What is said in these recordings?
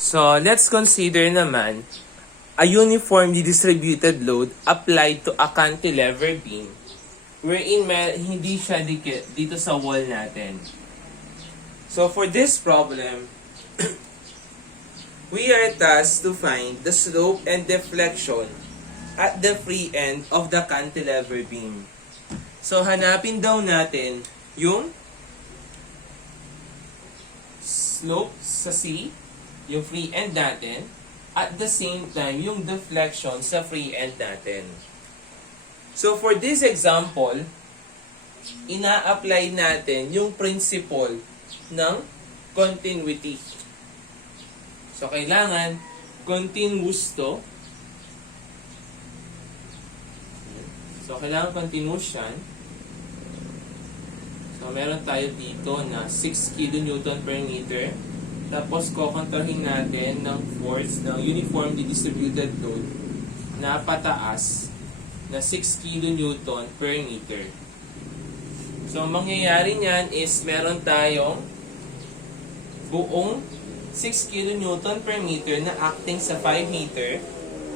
So, let's consider naman a uniformly distributed load applied to a cantilever beam wherein hindi siya dikit dito sa wall natin. So, for this problem, we are tasked to find the slope and deflection at the free end of the cantilever beam. So, hanapin daw natin yung slope sa C, yung free end natin, at the same time, yung deflection sa free end natin. So, for this example, ina-apply natin yung principle ng continuity. So, kailangan continuous to. So, kailangan continuous yan. So, meron tayo dito na 6 kN per meter. Tapos, kukontrahin natin ng force ng uniformly distributed load na pataas na 6 kN per meter. So, ang mangyayari niyan is meron tayong buong 6 kN per meter na acting sa 5 meter.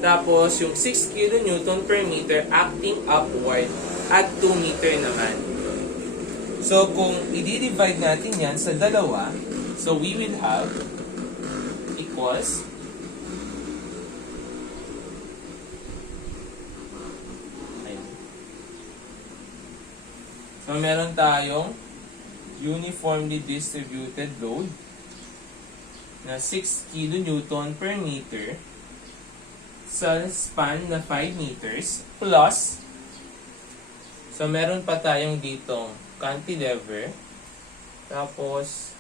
Tapos, yung 6 kN per meter acting upward at 2 meter naman. So, kung i-divide natin yan sa dalawa, so we will have equals so meron tayong uniformly distributed load na 6 kN per meter sa span na 5 meters plus so meron pa tayong ditong cantilever tapos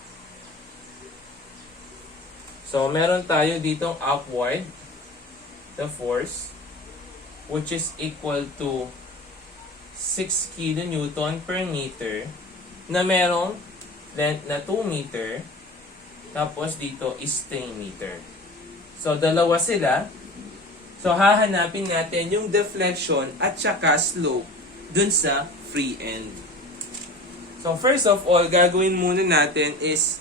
so, meron tayo ditong upward, the force, which is equal to 6 kN per meter, na merong length na 2 meter, tapos dito is 10 meter. So, dalawa sila. So, hahanapin natin yung deflection at saka slope dun sa free end. So, first of all, gagawin muna natin is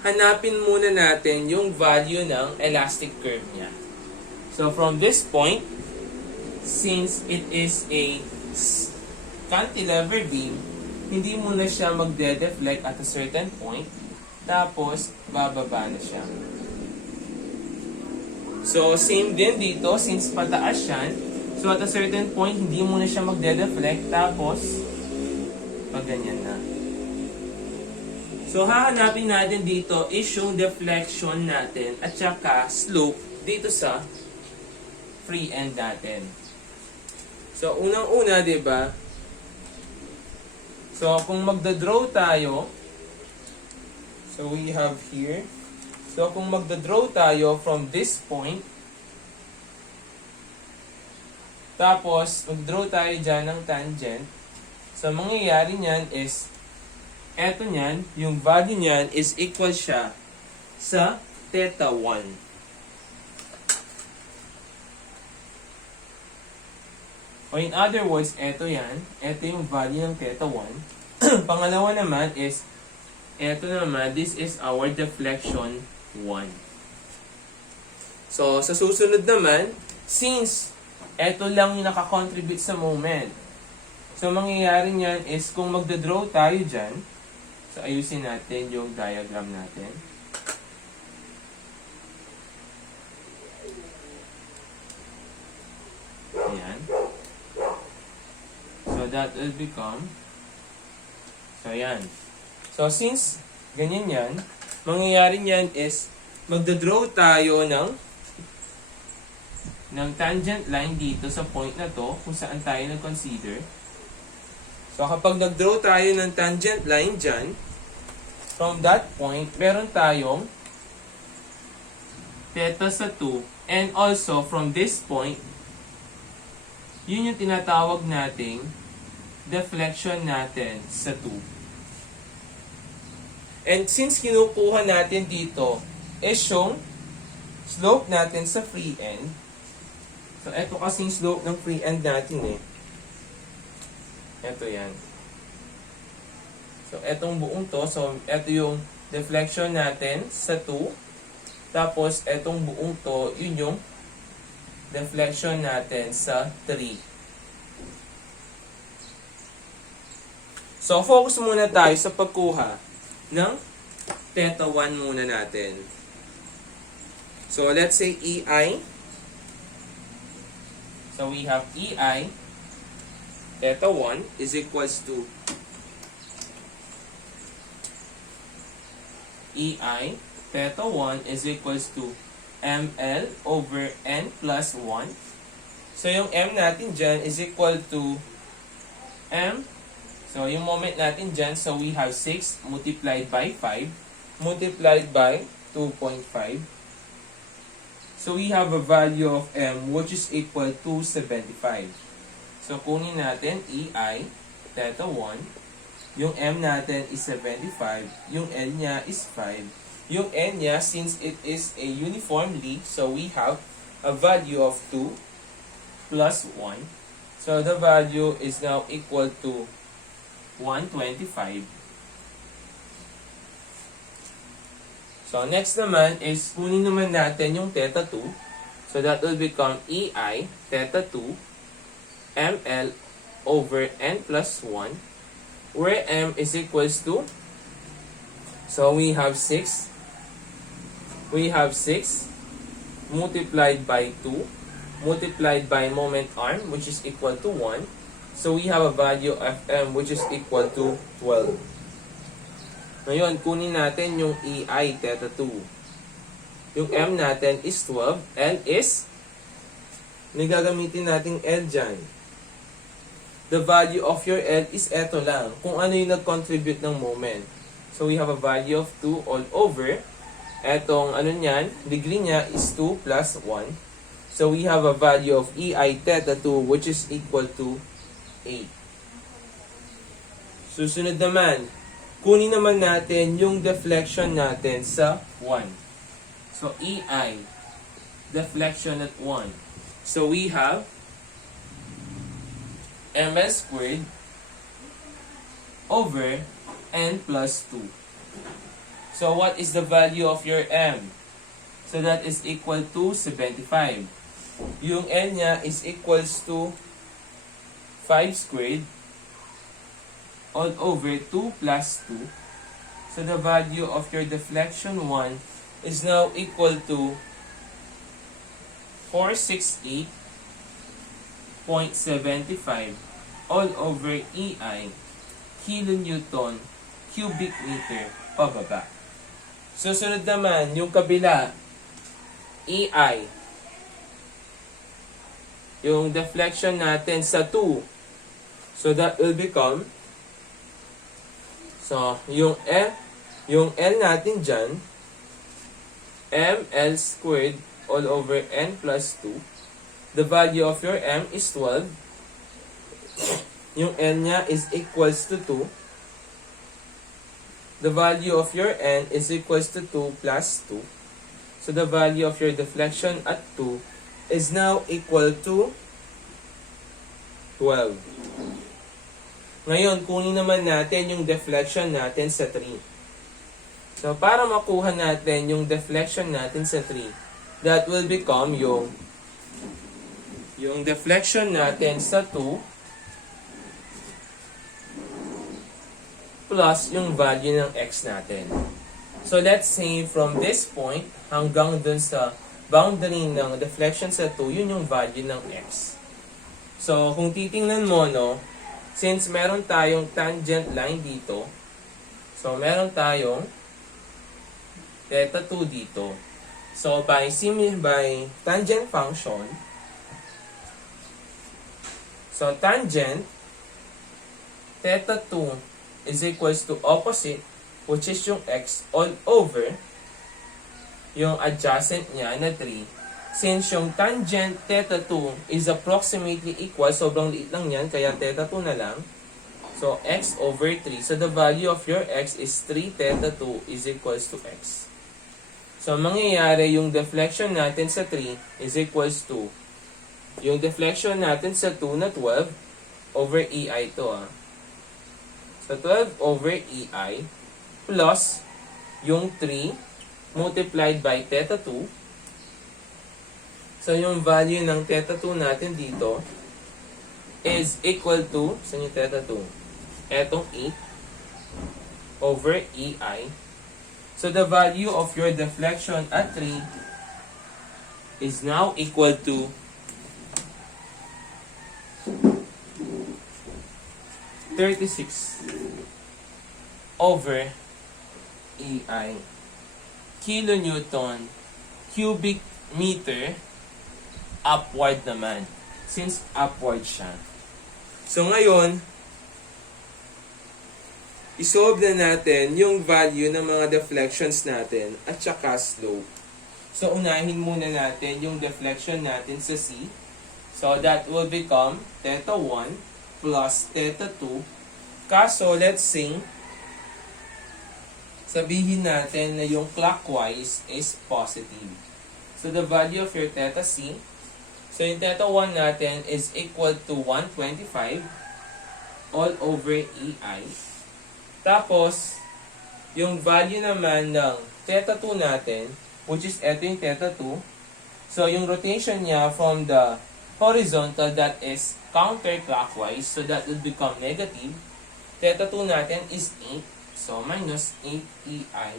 hanapin muna natin yung value ng elastic curve niya. So, from this point, since it is a cantilever beam, hindi muna siya magde-deflect at a certain point, tapos bababa na siya. So, same din dito, since pataas yan, so at a certain point, hindi muna siya magde-deflect, tapos pag ganyan na. So, hahanapin natin dito is yung deflection natin at saka slope dito sa free end natin. So, unang-una, diba? So, kung magda-draw tayo, so we have here, so kung magda-draw tayo from this point, tapos mag-draw tayo dyan ng tangent, so mangyayari nyan is eto nyan, yung value nyan is equal siya sa theta 1. O in other words, eto yan. Eto yung value ng theta 1. Pangalawa naman is, eto naman, this is our deflection 1. So, sa susunod naman, since eto lang yung nakakontribute sa moment, so mangyayari nyan is, kung magda-draw tayo dyan, so, ayusin natin yung diagram natin. Ayan. So, that will become, so, ayan. So, since ganyan yan, mangyayari niyan is, magda-draw tayo ng tangent line dito sa point na to, kung saan tayo nag-consider. So, kapag nag-draw tayo ng tangent line dyan, from that point, meron tayong theta sa 2. And also, from this point, yun yung tinatawag nating deflection natin sa 2. And since kinukuha natin dito is yung slope natin sa free end. So, ito kasing slope ng free end natin eh. Ito yan. So, etong buong to. So, ito yung deflection natin sa 2. Tapos, etong buong to, yun yung deflection natin sa 3. So, focus muna tayo sa pagkuha ng theta 1 muna natin. So, let's say EI. So, we have EI theta 1 is equals to EI theta 1 is equals to ML over N plus 1. So, yung M natin dyan is equal to M. So, yung moment natin dyan, so we have 6 multiplied by 5 multiplied by 2.5. So, we have a value of M which is equal to 75. So, kunin natin EI theta 1. Yung M natin is 75. Yung L niya is 5. Yung N niya, since it is a uniformly, so we have a value of 2 plus 1. So, the value is now equal to 125. So, next naman is kunin naman natin yung theta 2. So, that will become EI theta 2 ML over N plus 1, where M is equals to, so we have 6 multiplied by 2 multiplied by moment arm, which is equal to 1. So, we have a value of M which is equal to 12. Ngayon, kunin natin yung EI theta 2. Yung M natin is 12. L is, may gagamitin natin L dyan. The value of your L is eto lang. Kung ano yung nag-contribute ng moment. So, we have a value of 2 all over. Etong ano nyan, degree niya is 2 plus 1. So, we have a value of EI theta 2 which is equal to 8. Susunod naman, kunin naman natin yung deflection natin sa 1. So, EI, deflection at 1. So, we have ml squared over n plus 2. So, what is the value of your m? So, that is equal to 75. Yung n niya is equals to 5 squared all over 2 plus 2. So, the value of your deflection 1 is now equal to 468.75 all over EI kilonewton cubic meter pababa. Susunod naman, yung kabila, EI. Yung deflection natin sa 2. So, that will become, so, yung L natin dyan, ML squared all over N plus 2. The value of your M is 12. Yung N niya is equals to 2. The value of your N is equals to 2 plus 2. So, the value of your deflection at 2 is now equal to 12. Ngayon, kunin naman natin yung deflection natin sa 3. So, para makuha natin yung deflection natin sa 3, that will become yung deflection natin sa 2 plus yung value ng x natin. So, let's say from this point hanggang dun sa boundary ng deflection sa 2, yun yung value ng x. So, kung titingnan mo, no, since meron tayong tangent line dito, so meron tayong theta 2 dito. So, by tangent function, so tangent theta 2 is equals to opposite, which is yung x, all over yung adjacent niya na 3. Since yung tangent theta 2 is approximately equal, sobrang liit lang yan, kaya theta 2 na lang. So, x over 3. So, the value of your x is 3 theta 2 is equals to x. So, mangyayari yung deflection natin sa 3 is equals to yung deflection natin sa 2 na 12 over EI to. So, 12 over EI plus yung 3 multiplied by theta 2. So, yung value ng theta 2 natin dito is equal to, saan yung theta 2? Etong 8 over EI. So, the value of your deflection at 3 is now equal to 36 over EI. Kilonewton cubic meter upward naman. Since upward siya. So, ngayon, isolve na natin yung value ng mga deflections natin at saka slope. So, unahin muna natin yung deflection natin sa C. So, that will become theta 1 plus theta 2. Kaso, let's say, sabihin natin na yung clockwise is positive. So, the value of your theta C, so yung theta 1 natin is equal to 125 all over EI. Tapos, yung value naman ng theta 2 natin, which is eto yung theta 2. So, yung rotation niya from the horizontal, that is counterclockwise. So, that will become negative. Theta 2 natin is 8. So, minus 8 EI.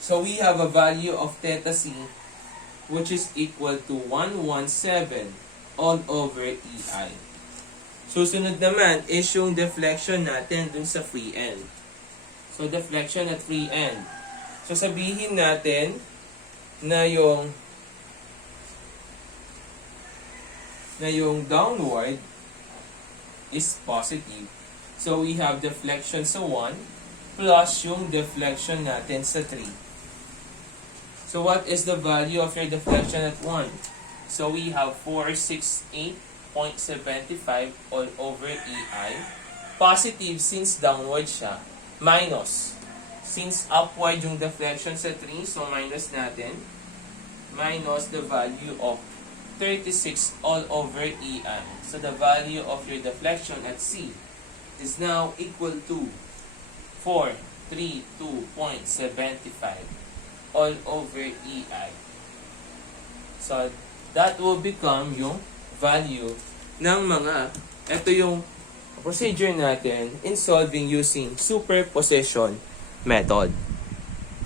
So, we have a value of theta C, which is equal to 117 all over EI. Susunod naman is yung deflection natin dun sa free end. So, deflection at free end. So, sabihin natin na yung downward is positive. So, we have deflection sa 1 plus yung deflection natin sa 3. So, what is the value of your deflection at 1? So, we have 468.75 all over EI. Positive since downward siya. Minus. Since upward yung deflection sa 3, so minus natin. Minus the value of 36 all over EI. So, the value of your deflection at C is now equal to 432.75 all over EI. So, that will become yung value ng ito yung procedure natin in solving using superposition method.